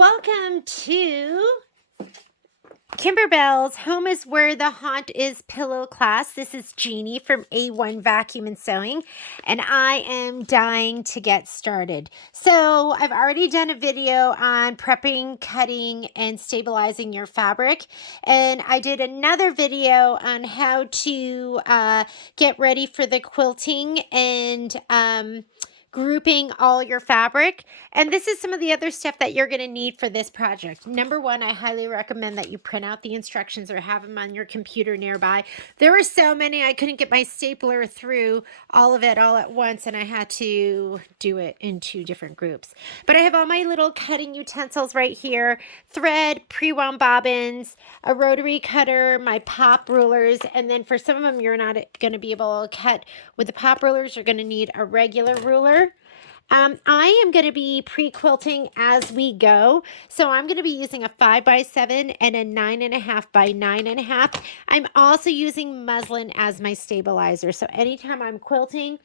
Welcome to Kimberbell's Home is Where the Haunt Is pillow class. This is Jeannie from A1 Vacuum and Sewing, and I am dying to get started. So I've already done a video on prepping, cutting, and stabilizing your fabric, and I did another video on how to get ready for the quilting and grouping all your fabric. And this is some of the other stuff that you're going to need for this project. Number one, I highly recommend that you print out the instructions or have them on your computer nearby. There were so many, I couldn't get my stapler through all of it all at once, and I had to do it in two different groups. But I have all my little cutting utensils right here: thread, pre-wound bobbins, a rotary cutter, my pop rulers, and then for some of them you're not going to be able to cut with the pop rulers. You're going to need a regular ruler. I am going to be pre-quilting as we go. So I'm going to be using a 5x7 and a 9.5 by 9.5. I'm also using muslin as my stabilizer. So anytime I'm quilting,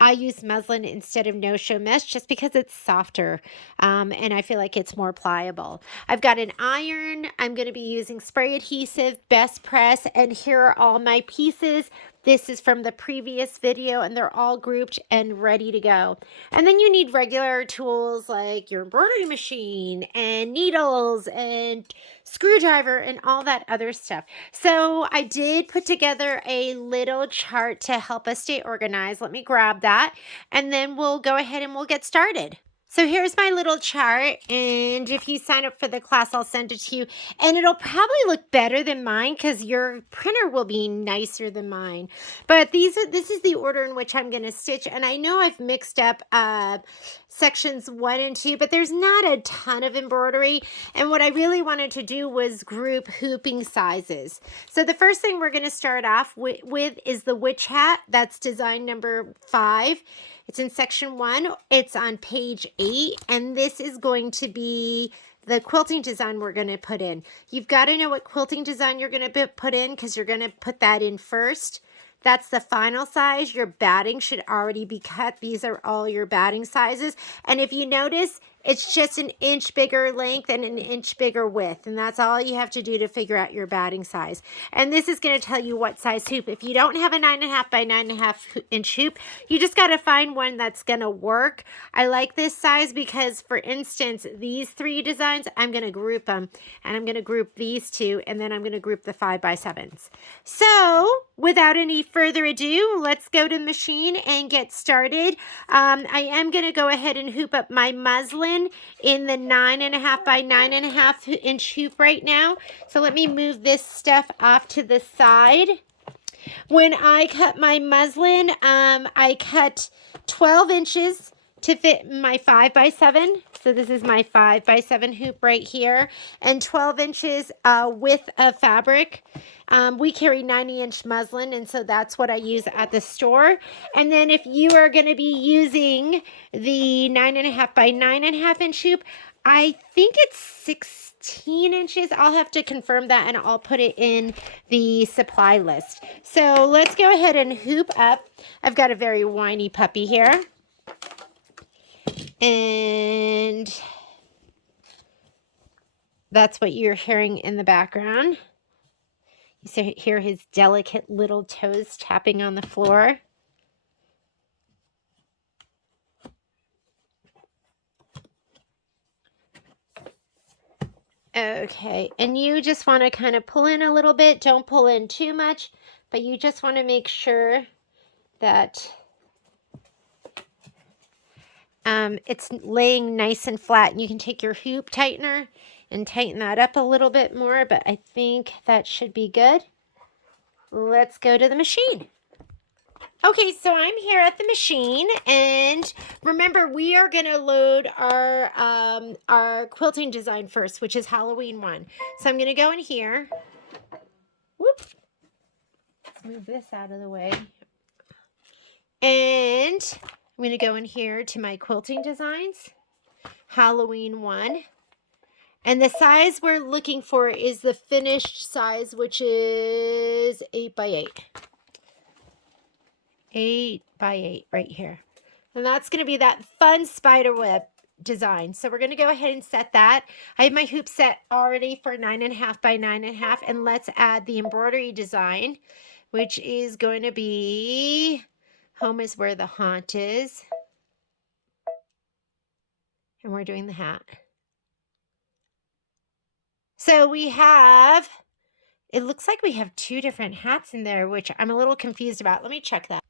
I use muslin instead of no-show mesh just because it's softer and I feel like it's more pliable. I've got an iron. I'm going to be using spray adhesive, best press, and here are all my pieces. This is from the previous video, and they're all grouped and ready to go. And then you need regular tools like your embroidery machine and needles and screwdriver and all that other stuff. So I did put together a little chart to help us stay organized. Let me grab that, and then we'll go ahead and we'll get started. So here's my little chart, and if you sign up for the class, I'll send it to you. And it'll probably look better than mine because your printer will be nicer than mine. But this is the order in which I'm going to stitch. And I know I've mixed up sections 1 and 2, but there's not a ton of embroidery. And what I really wanted to do was group hooping sizes. So the first thing we're going to start off with is the witch hat. That's design number 5. It's in section 1. It's on page 8, and this is going to be the quilting design we're going to put in. You've got to know what quilting design you're going to put in because you're going to put that in first. That's the final size. Your batting should already be cut. These are all your batting sizes. And if you notice, it's just an inch bigger length and an inch bigger width. And that's all you have to do to figure out your batting size. And this is going to tell you what size hoop. If you don't have a 9.5 by 9.5 inch hoop, you just got to find one that's going to work. I like this size because, for instance, these 3 designs, I'm going to group them. And I'm going to group these 2, and then I'm going to group the 5x7s. So without any further ado, let's go to the machine and get started. I am going to go ahead and hoop up my muslin in the 9.5 by 9.5 inch hoop right now. So let me move this stuff off to the side. When I cut my muslin, I cut 12 inches to fit my 5x7. So this is my 5x7 hoop right here, and 12 inches width of fabric. We carry 90-inch muslin, and so that's what I use at the store. And then if you are going to be using the 9.5 by 9.5 inch hoop, I think it's 16 inches. I'll have to confirm that, and I'll put it in the supply list. So let's go ahead and hoop up. I've got a very whiny puppy here. And that's what you're hearing in the background. You hear his delicate little toes tapping on the floor. Okay, and you just want to kind of pull in a little bit. Don't pull in too much, but you just want to make sure that it's laying nice and flat. And you can take your hoop tightener and tighten that up a little bit more, but I think that should be good. Let's go to the machine. Okay, so I'm here at the machine, and remember, we are going to load our quilting design first, which is Halloween 1. So I'm going to go in here. Whoop. Let's move this out of the way. And I'm going to go in here to my quilting designs, Halloween 1. And the size we're looking for is the finished size, which is 8x8. 8x8 right here. And that's going to be that fun spider web. design. So we're going to go ahead and set that. I have my hoop set already for 9.5 by 9.5, and let's add the embroidery design, which is going to be home is where the haunt is. And we're doing the hat. So we have, it looks like we have 2 different hats in there, which I'm a little confused about. Let me check that.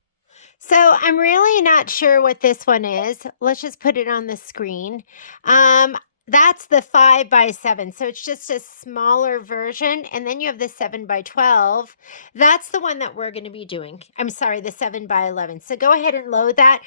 So I'm really not sure what this one is. Let's just put it on the screen. That's the 5 by 7. So it's just a smaller version. And then you have the 7 by 12. That's the one that we're going to be doing. I'm sorry, the 7 by 11. So go ahead and load that.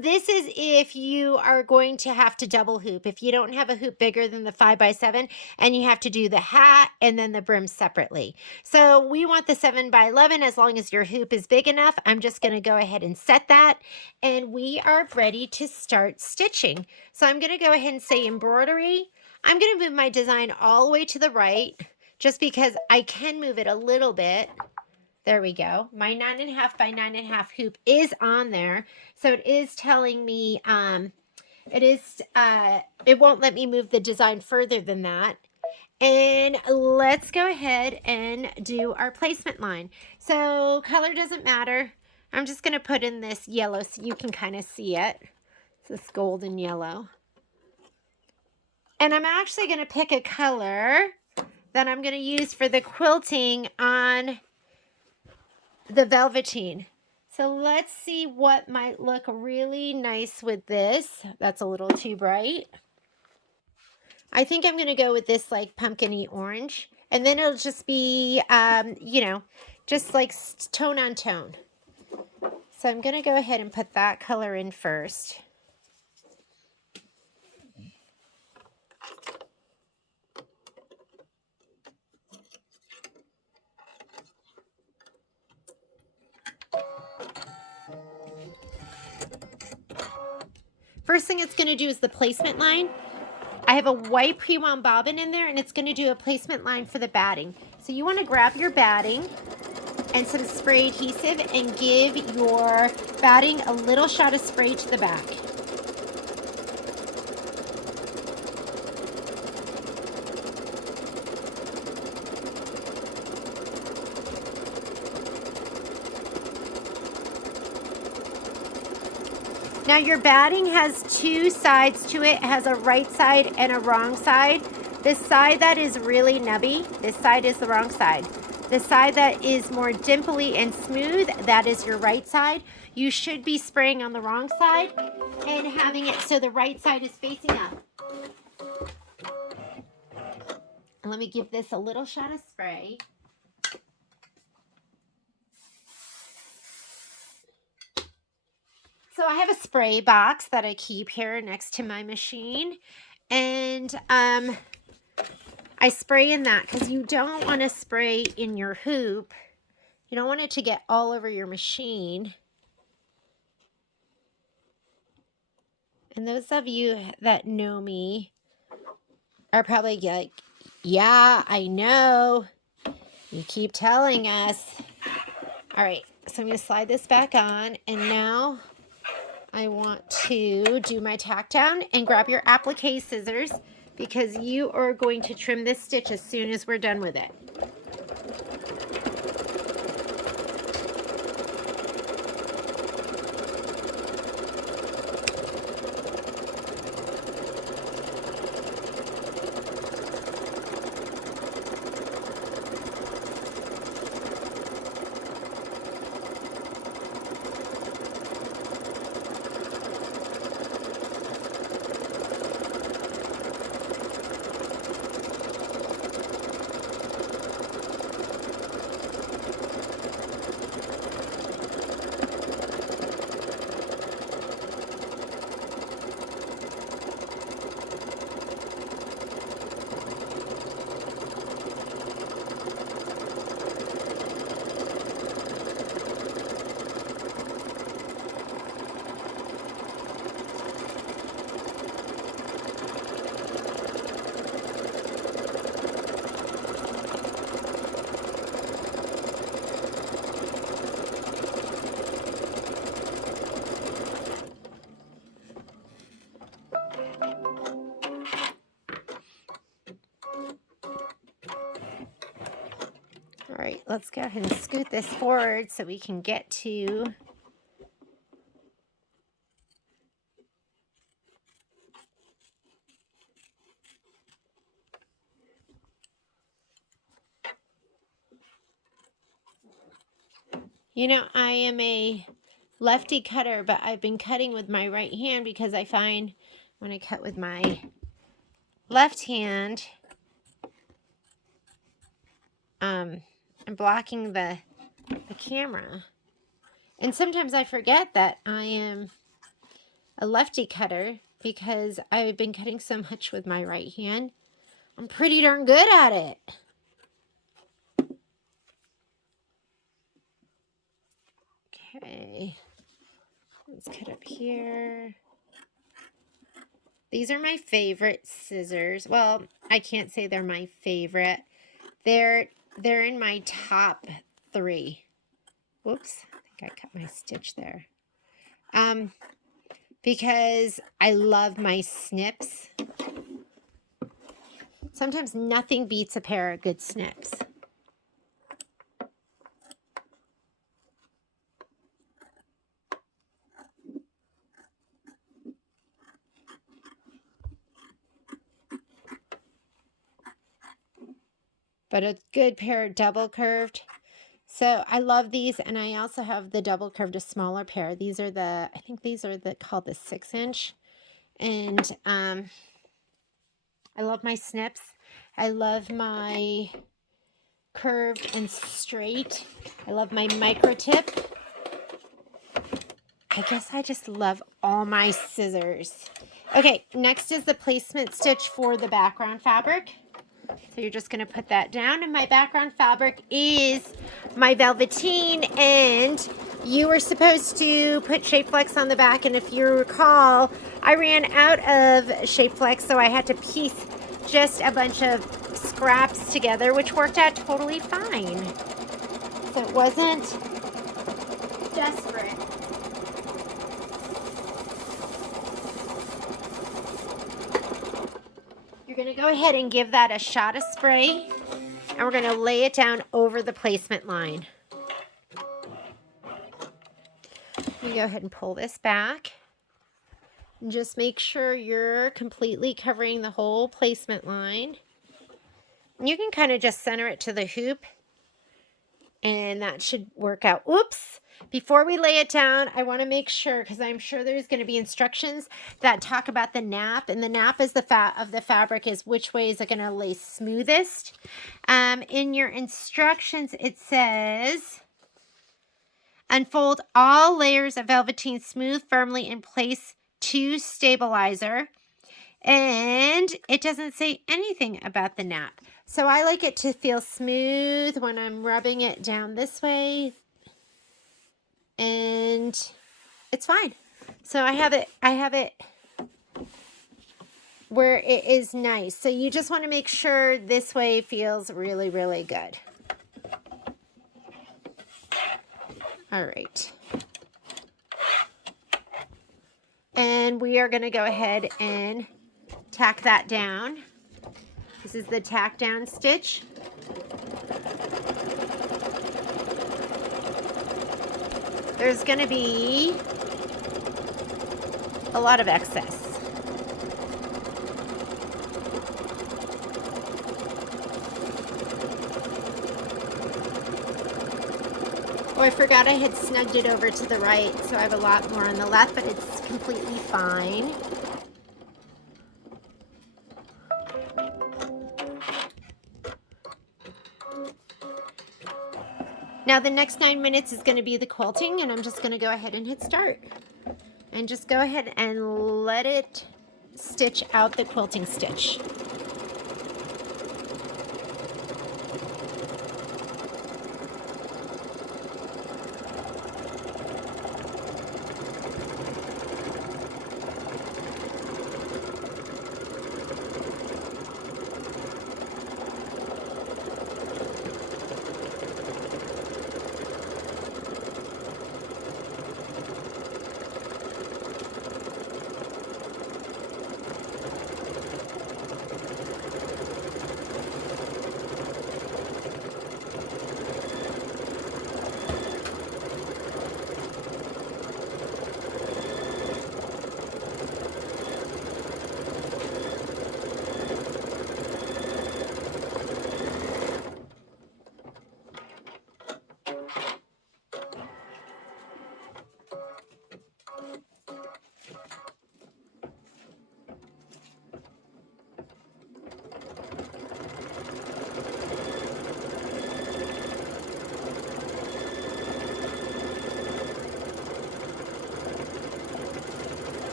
This is if you are going to have to double hoop. If you don't have a hoop bigger than the 5 by 7 and you have to do the hat and then the brim separately. So we want the 7 by 11 as long as your hoop is big enough. I'm just going to go ahead and set that, and we are ready to start stitching. So I'm going to go ahead and say embroidery. I'm going to move my design all the way to the right just because I can move it a little bit. There we go. My 9.5 by 9.5 hoop is on there. So it is telling me, it won't let me move the design further than that. And let's go ahead and do our placement line. So color doesn't matter. I'm just going to put in this yellow so you can kind of see it. It's this golden yellow. And I'm actually going to pick a color that I'm going to use for the quilting on the velveteen. So let's see what might look really nice with this. That's a little too bright. I think I'm going to go with this like pumpkin-y orange. And then it'll just be, you know, just like tone on tone. So I'm going to go ahead and put that color in first. First thing it's going to do is the placement line. I have a white pre-wound bobbin in there, and it's going to do a placement line for the batting. So you want to grab your batting and some spray adhesive and give your batting a little shot of spray to the back. Now your batting has 2 sides to it. It has a right side and a wrong side. This side that is really nubby, this side is the wrong side. The side that is more dimply and smooth, that is your right side. You should be spraying on the wrong side and having it so the right side is facing up. And let me give this a little shot of spray. So I have a spray box that I keep here next to my machine, and I spray in that because you don't want to spray in your hoop. You don't want it to get all over your machine. And those of you that know me are probably like, yeah, I know. You keep telling us. All right, so I'm going to slide this back on, and now I want to do my tack down, and grab your applique scissors because you are going to trim this stitch as soon as we're done with it. All right, let's go ahead and scoot this forward so we can get to I am a lefty cutter, but I've been cutting with my right hand because I find when I cut with my left hand, I'm blocking the camera. And sometimes I forget that I am a lefty cutter because I've been cutting so much with my right hand. I'm pretty darn good at it. Okay, let's cut up here. These are my favorite scissors. Well, I can't say they're my favorite. They're in my top 3. Whoops, I think I cut my stitch there. Because I love my snips. Sometimes nothing beats a pair of good snips. But a good pair of double curved. So I love these, and I also have the double curved, a smaller pair. These are I think these are called the 6-inch. And I love my snips. I love my curved and straight. I love my micro tip. I guess I just love all my scissors. Okay, next is the placement stitch for the background fabric. So you're just going to put that down, and my background fabric is my velveteen, and you were supposed to put Shape Flex on the back, and if you recall, I ran out of Shape Flex, so I had to piece just a bunch of scraps together, which worked out totally fine. So it wasn't desperate. You're going to go ahead and give that a shot of spray, and we're going to lay it down over the placement line. You go ahead and pull this back, and just make sure you're completely covering the whole placement line. And you can kind of just center it to the hoop, and that should work out. Oops! Before we lay it down, I want to make sure, because I'm sure there's going to be instructions that talk about the nap, and the nap is the fabric is which way is it going to lay smoothest. In your instructions, it says, unfold all layers of velveteen smooth firmly in place to stabilizer. And it doesn't say anything about the nap. So I like it to feel smooth when I'm rubbing it down this way. And it's fine. So I have it where it is nice. So you just want to make sure this way feels really, really good. All right. And we are going to go ahead and tack that down. This is the tack down stitch. There's going to be a lot of excess. Oh, I forgot I had snugged it over to the right, so I have a lot more on the left, but it's completely fine. Now the next 9 minutes is going to be the quilting, and I'm just going to go ahead and hit start. And just go ahead and let it stitch out the quilting stitch.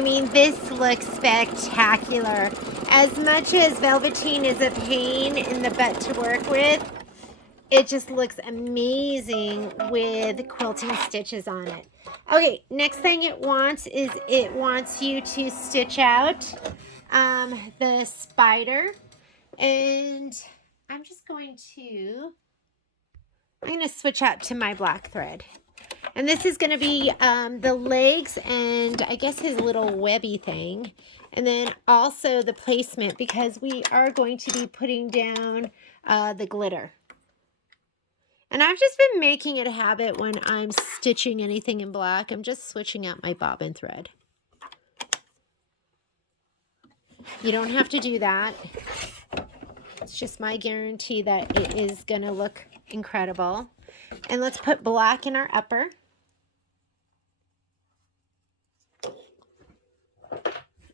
I mean, this looks spectacular. As much as velveteen is a pain in the butt to work with, it just looks amazing with quilting stitches on it. Okay, next thing it wants is it wants you to stitch out the spider. And I'm going to switch out to my black thread. And this is going to be the legs and I guess his little webby thing. And then also the placement, because we are going to be putting down the glitter. And I've just been making it a habit when I'm stitching anything in black. I'm just switching out my bobbin thread. You don't have to do that. It's just my guarantee that it is going to look incredible. And let's put black in our upper.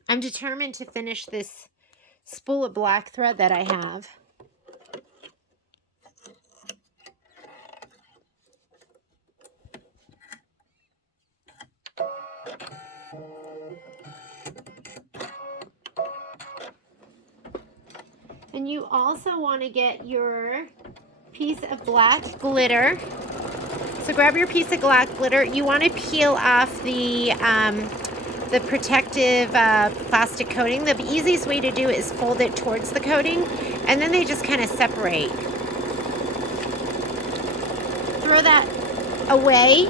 I'm determined to finish this spool of black thread that I have. And you also want to get your piece of black glitter. So grab your piece of black glitter. You want to peel off the protective plastic coating. The easiest way to do it is fold it towards the coating, and then they just kind of separate. Throw that away.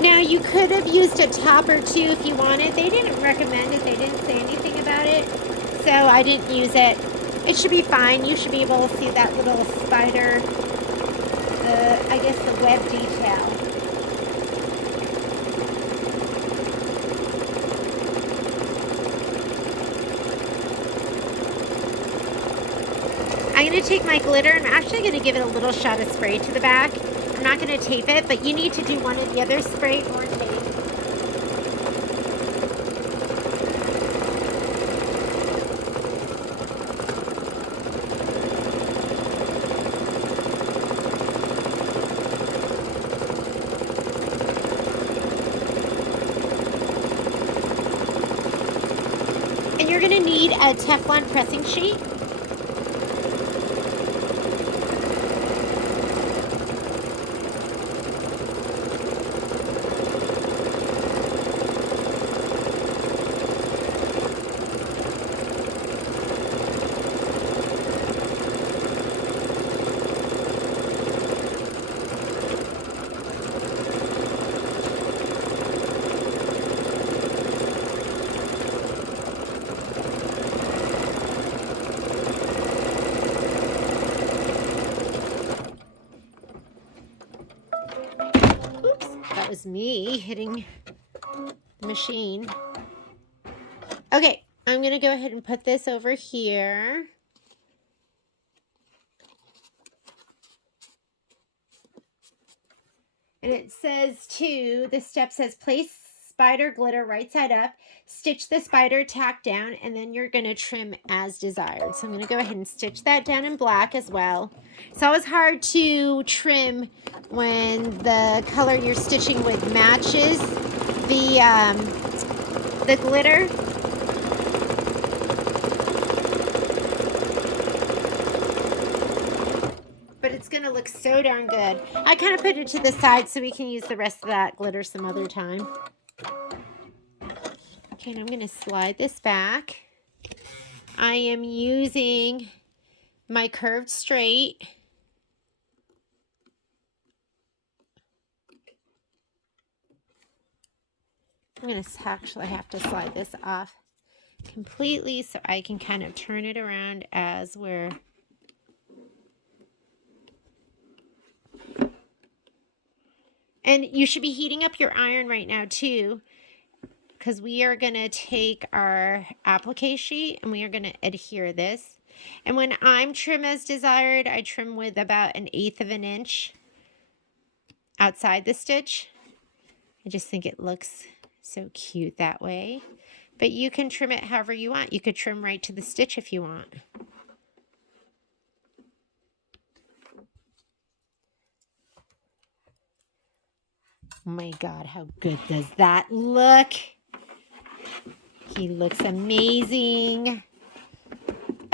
Now you could have used a topper too if you wanted. They didn't recommend it. They didn't say anything about it, so I didn't use it. It should be fine. You should be able to see that little spider, I guess the web detail. I'm going to take my glitter and I'm actually going to give it a little shot of spray to the back. I'm not going to tape it, but you need to do one or the other, spray or tape. And you're going to need a Teflon pressing sheet. That was me hitting the machine. Okay, I'm going to go ahead and put this over here. And it says too, the step says place spider glitter right side up, stitch the spider tack down, and then you're going to trim as desired. So I'm going to go ahead and stitch that down in black as well. It's always hard to trim when the color you're stitching with matches the glitter. But it's going to look so darn good. I kind of put it to the side so we can use the rest of that glitter some other time. Okay, and I'm going to slide this back. I am using my curved straight. I'm going to actually have to slide this off completely so I can kind of turn it around as we're... And you should be heating up your iron right now too, because we are going to take our applique sheet and we are going to adhere this. And when I'm trim as desired, I trim with about 1/8 of an inch outside the stitch. I just think it looks so cute that way. But you can trim it however you want. You could trim right to the stitch if you want. Oh my God, how good does that look? He looks amazing.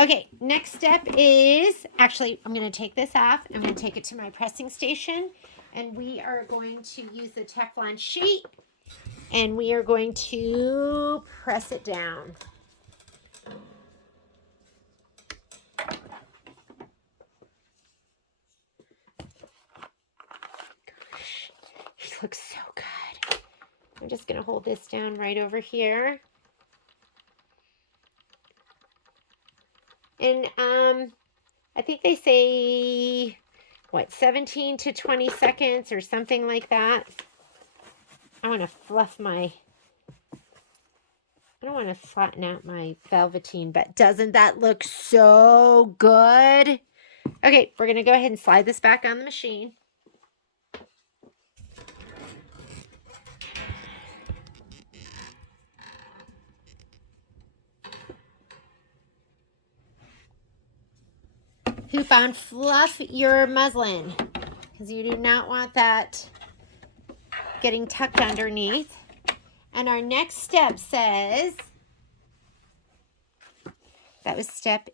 Okay, next step is, actually, I'm going to take this off. I'm going to take it to my pressing station, and we are going to use the Teflon sheet, and we are going to press it down. Gosh, he looks so good. I'm just going to hold this down right over here. And I think they say, what, 17 to 20 seconds or something like that. I want to fluff my, I don't want to flatten out my velveteen, but doesn't that look so good? Okay, we're going to go ahead and slide this back on the machine. Hoop on, fluff your muslin, because you do not want that getting tucked underneath. And our next step says, that was step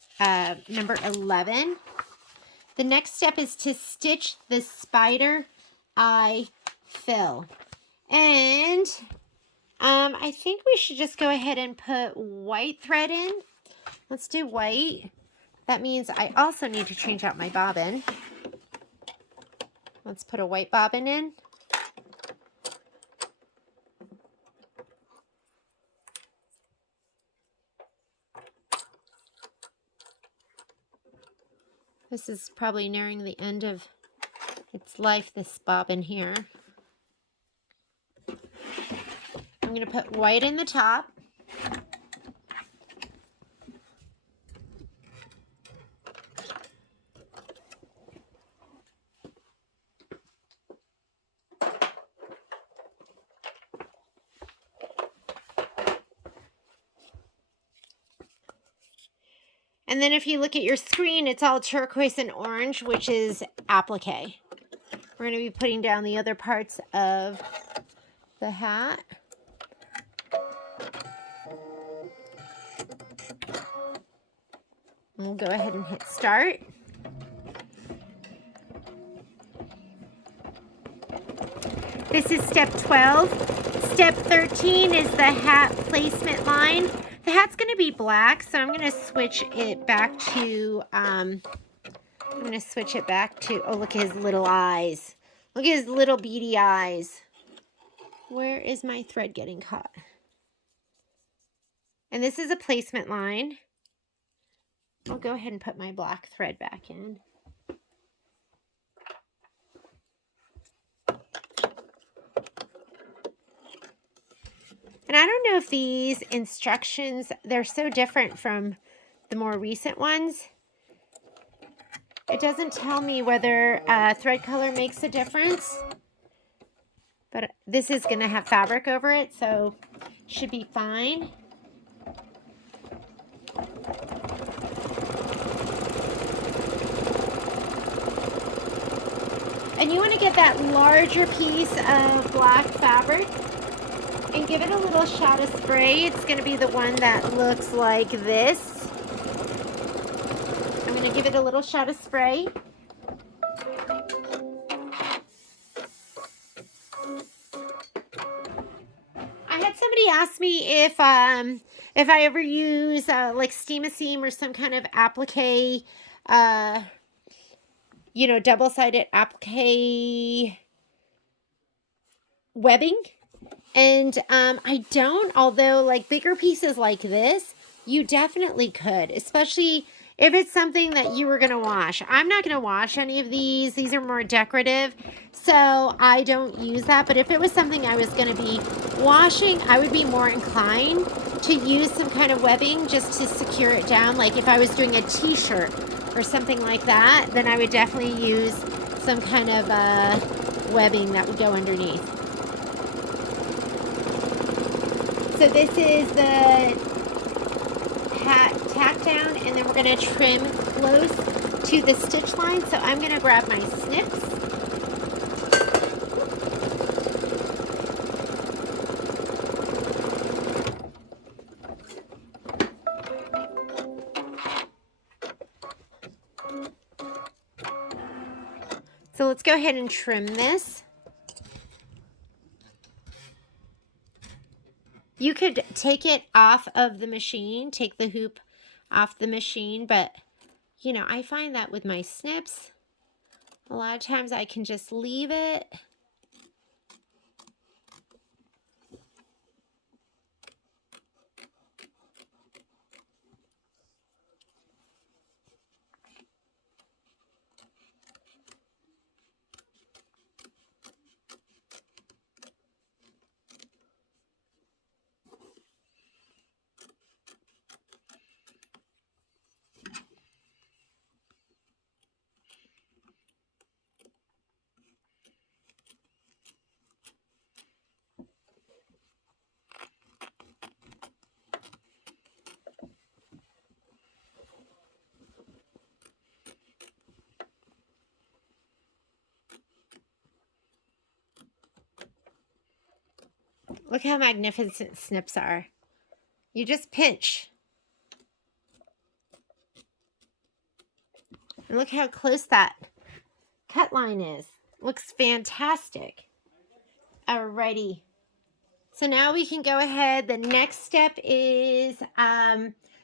number 11. The next step is to stitch the spider eye fill. And I think we should just go ahead and put white thread in. Let's do white. That means I also need to change out my bobbin. Let's put a white bobbin in. This is probably nearing the end of its life, this bobbin here. I'm going to put white in the top. And then if you look at your screen, it's all turquoise and orange, which is applique. We're going to be putting down the other parts of the hat. And we'll go ahead and hit start. This is step 12. Step 13 is the hat placement line. The hat's going to be black, so I'm going to switch it back to, oh, look at his little eyes. Look at his little beady eyes. Where is my thread getting caught? And this is a placement line. I'll go ahead and put my black thread back in. And I don't know if these instructions, they're so different from the more recent ones. It doesn't tell me whether thread color makes a difference. But this is going to have fabric over it, so should be fine. And you want to get that larger piece of black fabric and give it a little shot of spray. It's going to be the one that looks like this. I'm going to give it a little shot of spray. I had somebody ask me if I ever use like steam-a-seam or some kind of applique, you know, double-sided applique webbing. And I don't, although like bigger pieces like this, you definitely could, especially if it's something that you were going to wash. I'm not going to wash any of these. These are more decorative, so I don't use that. But if it was something I was going to be washing, I would be more inclined to use some kind of webbing just to secure it down. Like if I was doing a t-shirt or something like that, then I would definitely use some kind of webbing that would go underneath. So this is the hat tack down, and then we're going to trim close to the stitch line. So I'm going to grab my snips. go ahead and trim this. You could take it off of the machine, take the hoop off the machine, but you know, I find that with my snips, a lot of times I can just leave it. Look how magnificent snips are. You just pinch. And look how close that cut line is. Looks fantastic. Alrighty. So now we can go ahead. The next step is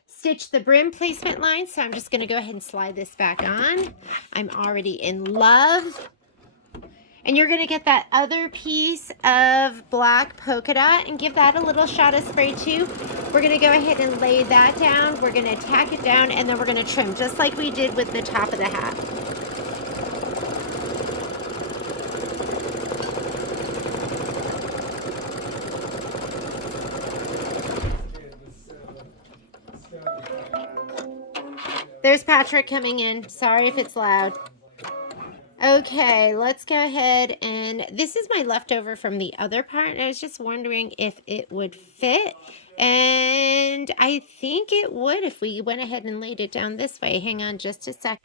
stitch the brim placement line. So I'm just going to go ahead and slide this back on. I'm already in love. And you're going to get that other piece of black polka dot and give that a little shot of spray too. We're going to go ahead and lay that down. We're going to tack it down, and then we're going to trim just like we did with the top of the hat. There's Patrick coming in. Sorry if it's loud. Okay, let's go ahead, and this is my leftover from the other part, and I was just wondering if it would fit, and I think it would if we went ahead and laid it down this way. Hang on just a sec.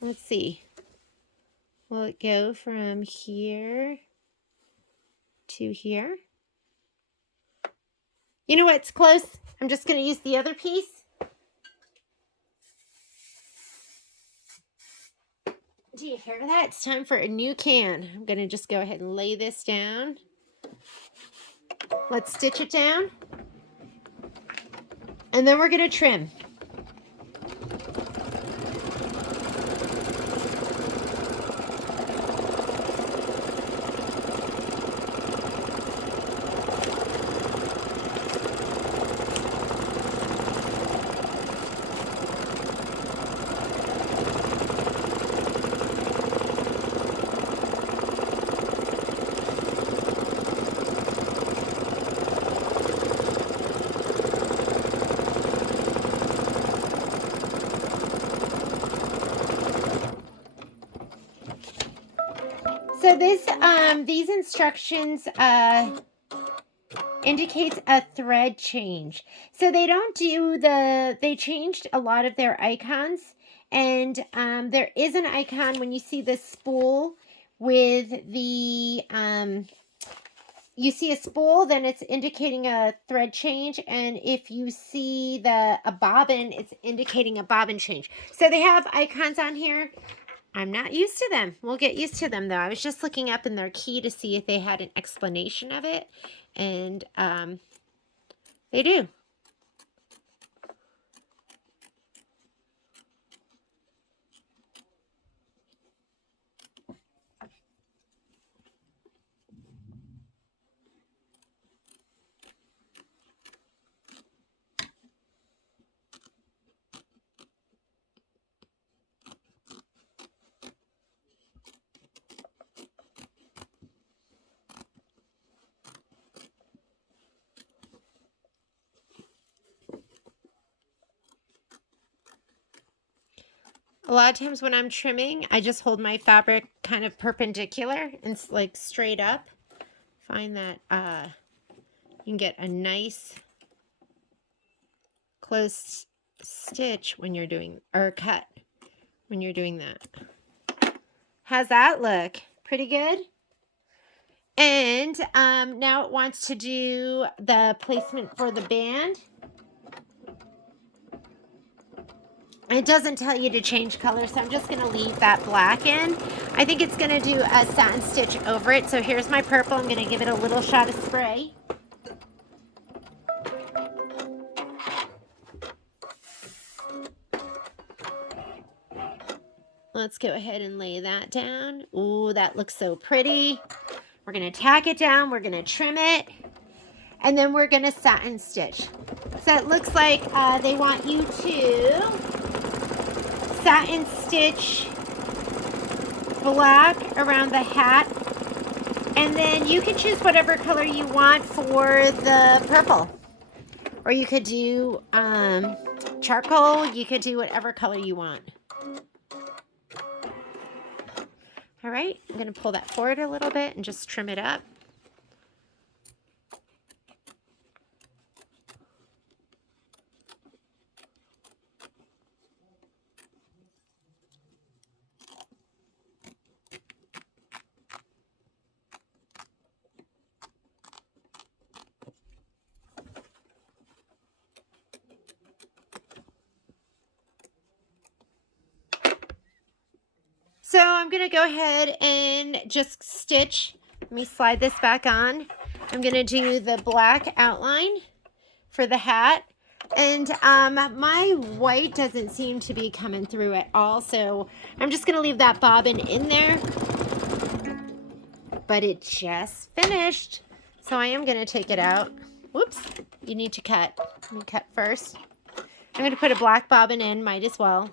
Let's see. Will it go from here to here? You know what? It's close. I'm just going to use the other piece. Do you hear that? It's time for a new can. I'm going to just go ahead and lay this down. Let's stitch it down. And then we're going to trim. So this, these instructions indicates a thread change. So they don't do they changed a lot of their icons, and there is an icon when you see the spool with the, you see a spool, then it's indicating a thread change, and if you see a bobbin, it's indicating a bobbin change. So they have icons on here. I'm not used to them. We'll get used to them, though. I was just looking up in their key to see if they had an explanation of it, and they do. A lot of times when I'm trimming, I just hold my fabric kind of perpendicular and like straight up. Find that you can get a nice close stitch when you're doing, or cut when you're doing that. How's that look? Pretty good? And now it wants to do the placement for the band. It doesn't tell you to change color, so I'm just going to leave that black in. I think it's going to do a satin stitch over it. So here's my purple. I'm going to give it a little shot of spray. Let's go ahead and lay that down. Ooh, that looks so pretty. We're going to tack it down. We're going to trim it. And then we're going to satin stitch. So it looks like they want you to satin stitch black around the hat. And then you can choose whatever color you want for the purple. Or you could do charcoal. You could do whatever color you want. All right, I'm going to pull that forward a little bit and just trim it up. So I'm going to go ahead and just stitch. Let me slide this back on. I'm going to do the black outline for the hat. And my white doesn't seem to be coming through at all. So I'm just going to leave that bobbin in there. But it just finished. So I am going to take it out. Whoops, you need to cut. Let me cut first. I'm going to put a black bobbin in, might as well.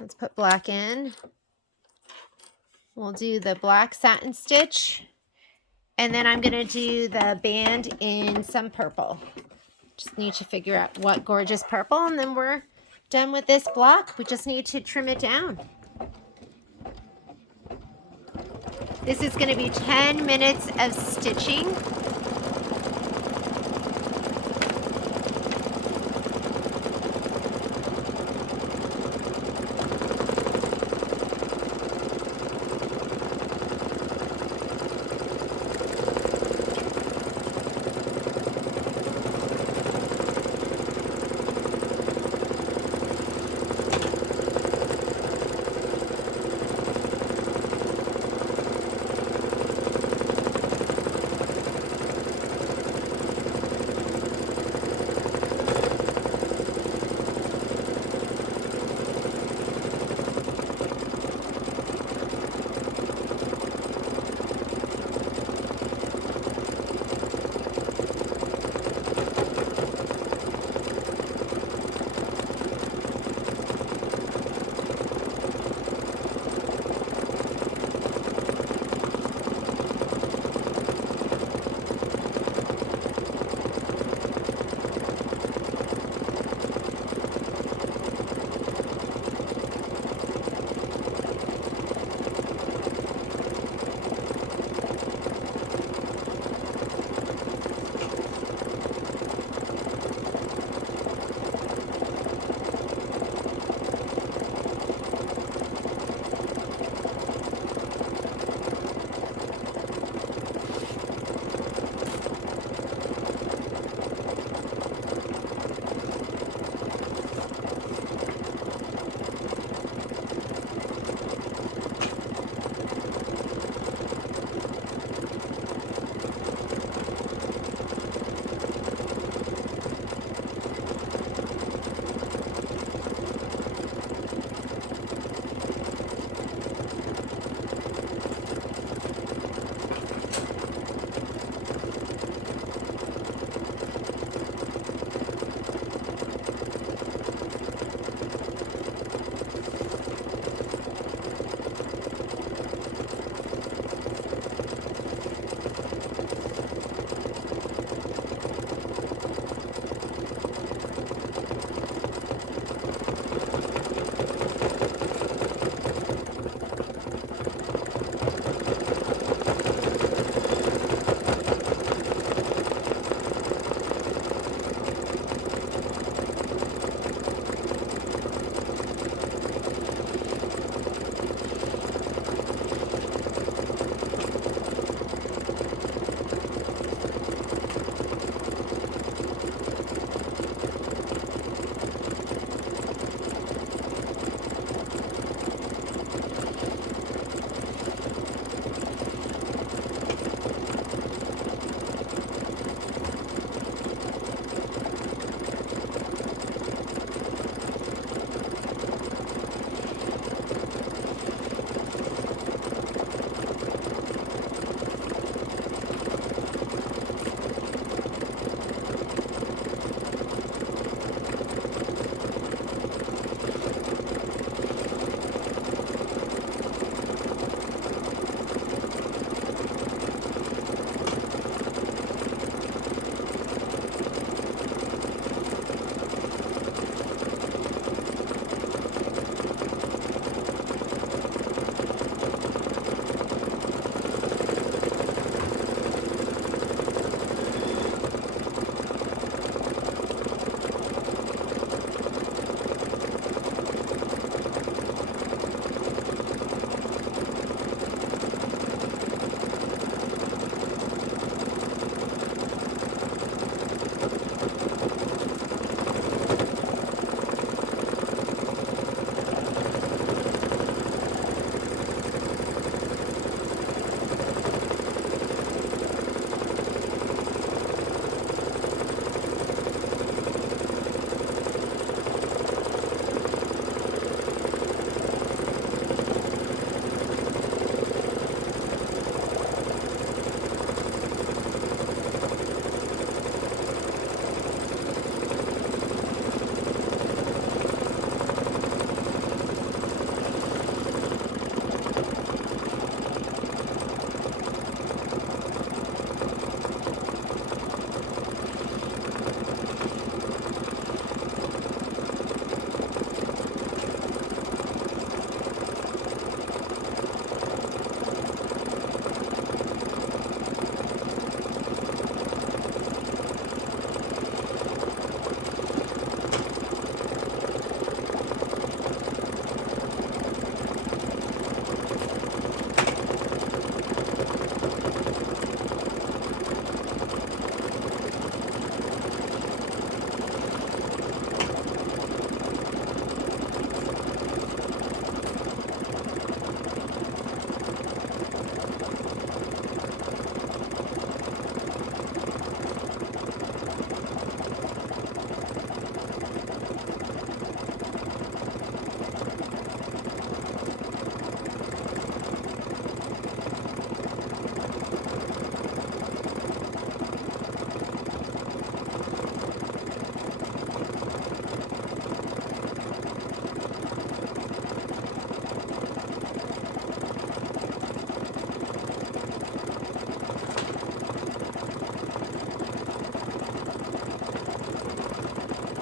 Let's put black in. We'll do the black satin stitch. And then I'm going to do the band in some purple. Just need to figure out what gorgeous purple. And then we're done with this block. We just need to trim it down. This is going to be 10 minutes of stitching.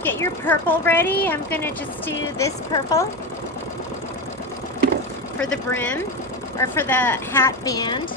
get your purple ready. I'm going to just do this purple for the brim or for the hat band.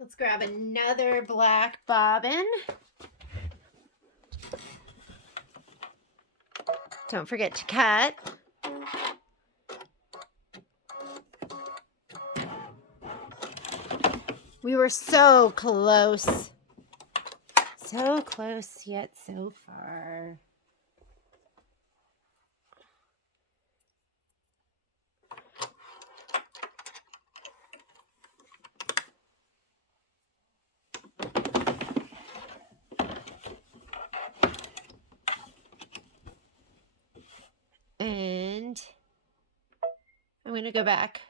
Let's grab another black bobbin. Don't forget to cut. We were so close. So close yet so far. And I'm going to go back.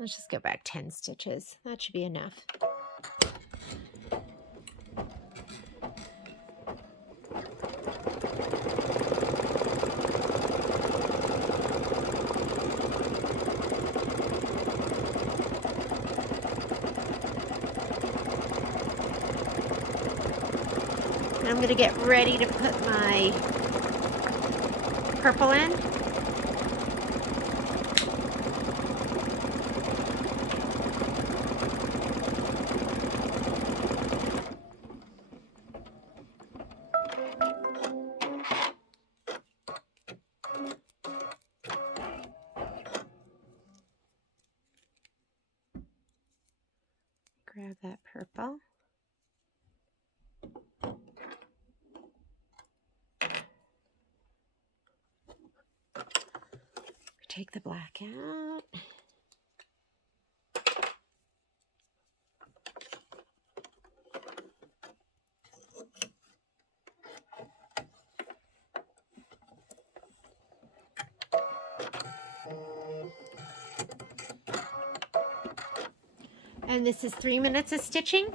Let's just go back 10 stitches. That should be enough. And I'm going to get ready to put my purple in. Grab that purple. Take the black out. And this is 3 minutes of stitching.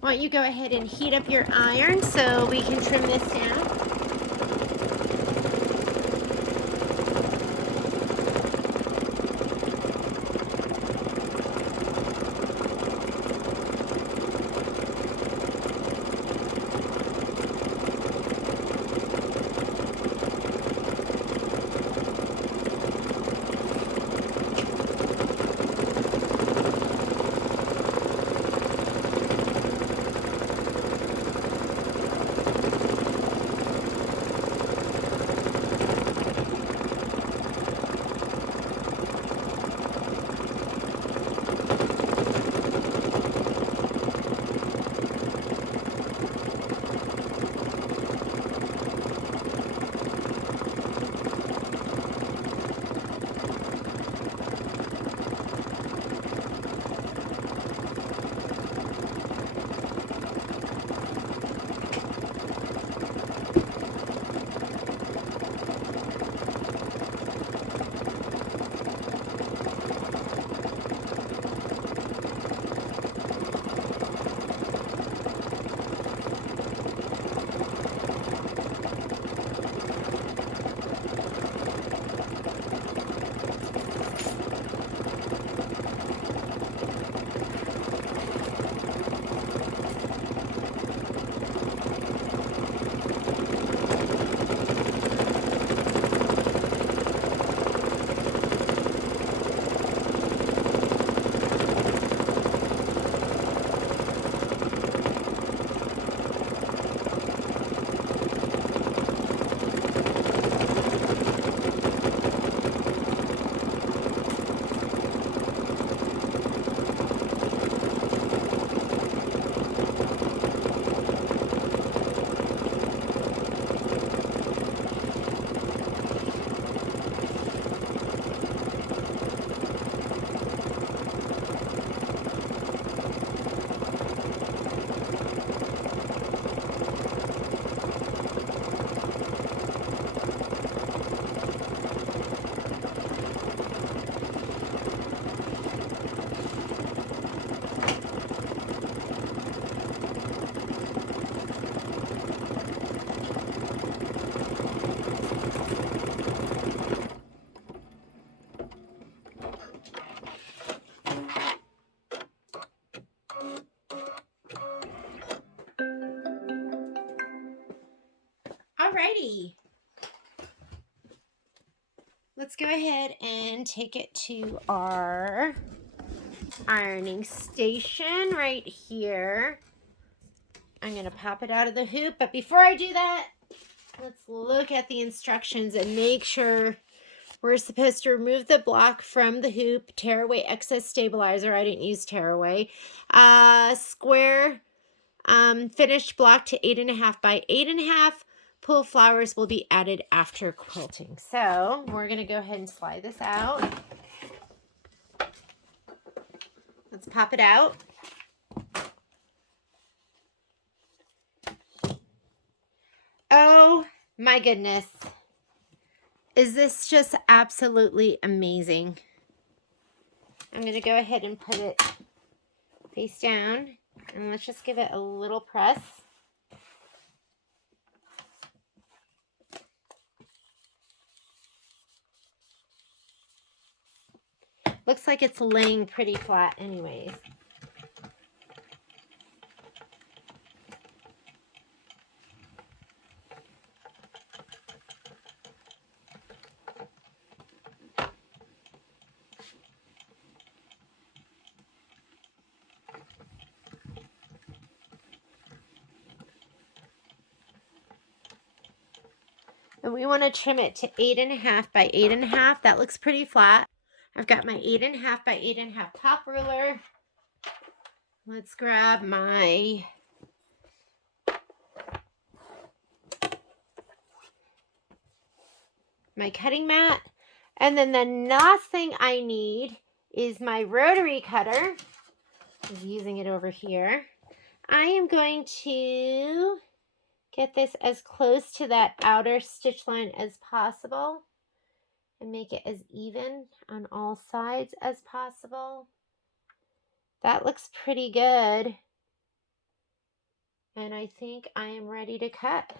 Why don't you go ahead and heat up your iron so we can trim this down. Alrighty. Let's go ahead and take it to our ironing station right here. I'm going to pop it out of the hoop, but before I do that, let's look at the instructions and make sure we're supposed to remove the block from the hoop, tear away excess stabilizer. I didn't use tear away. Square finished block to 8.5 by 8.5. Pull flowers will be added after quilting. So we're going to go ahead and slide this out. Let's pop it out. Oh my goodness. Is this just absolutely amazing? I'm going to go ahead and put it face down and let's just give it a little press. Looks like it's laying pretty flat anyways. And we want to trim it to 8.5 by 8.5. That looks pretty flat. I've got my 8.5 by 8.5 top ruler. Let's grab my cutting mat. And then the last thing I need is my rotary cutter. I'm using it over here. I am going to get this as close to that outer stitch line as possible and make it as even on all sides as possible. That looks pretty good. And I think I am ready to cut.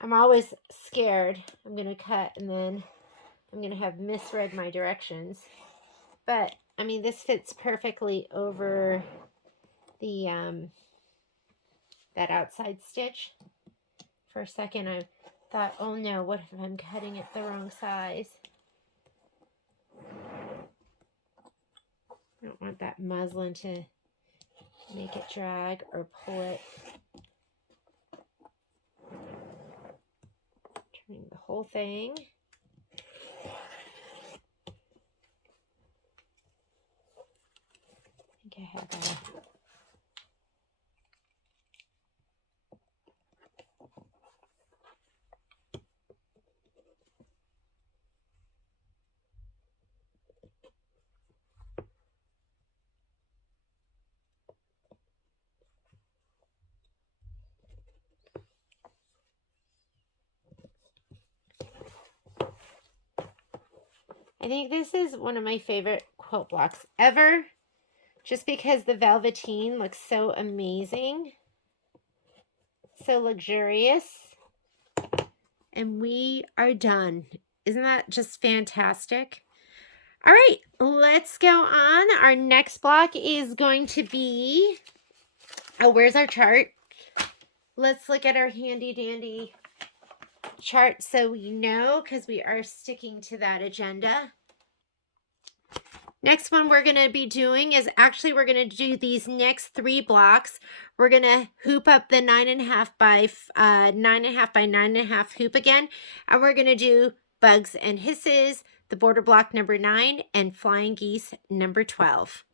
I'm always scared I'm going to cut and then I'm going to have misread my directions. But, I mean, this fits perfectly over the, that outside stitch. For a second, I thought, oh no, what if I'm cutting it the wrong size? I don't want that muslin to make it drag or pull it. Turning the whole thing. I think I have a... I think this is one of my favorite quilt blocks ever, just because the velveteen looks so amazing, so luxurious, and we are done. Isn't that just fantastic? All right, let's go on. Our next block is going to be, oh, where's our chart? Let's look at our handy dandy chart so we know, because we are sticking to that agenda. Next one we're going to be doing is, actually we're going to do these next 3 blocks. We're going to hoop up the 9.5 by 9.5 by 9.5 hoop again, and we're going to do bugs and hisses, the border block number 9, and flying geese number 12.